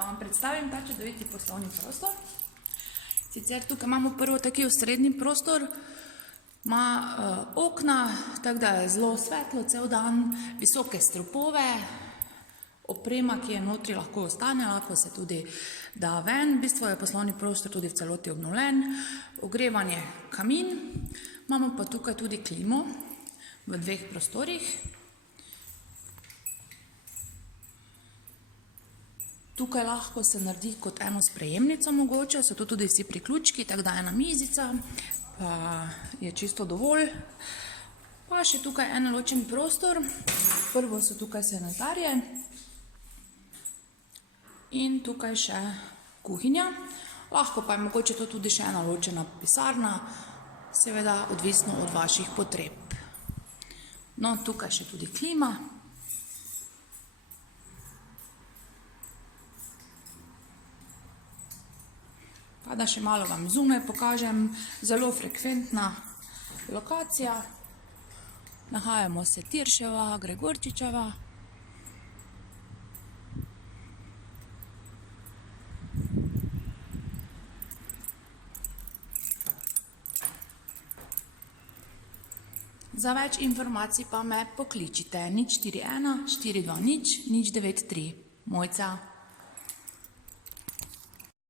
da vam predstavim ta čudoviti poslovni prostor. Sicer tukaj imamo prvo taki osrednji prostor, ima okna, tako da je zelo svetlo cel dan, visoke stropove, oprema, ki je notri, lahko ostane, lahko se tudi da ven. V bistvu je poslovni prostor tudi v celoti obnovljen, ogrevanje kamin, imamo pa tukaj tudi klimo v dveh prostorih. Tukaj lahko se naredi kot eno sprejemnico mogoče, so to tudi vsi priključki, tako da ena mizica, pa je čisto dovolj. Pa še tukaj en ločen prostor, prvo so tukaj sanitarije in tukaj še kuhinja. Lahko pa je mogoče to tudi še ena ločena pisarna, seveda odvisno od vaših potreb. No, tukaj še tudi klima. Pa da še malo vam zunaj pokažem, zelo frekventna lokacija. Nahajamo se Tirševa, Gregorčičeva. Za več informacij pa me pokličite 041 420 093. Mojca.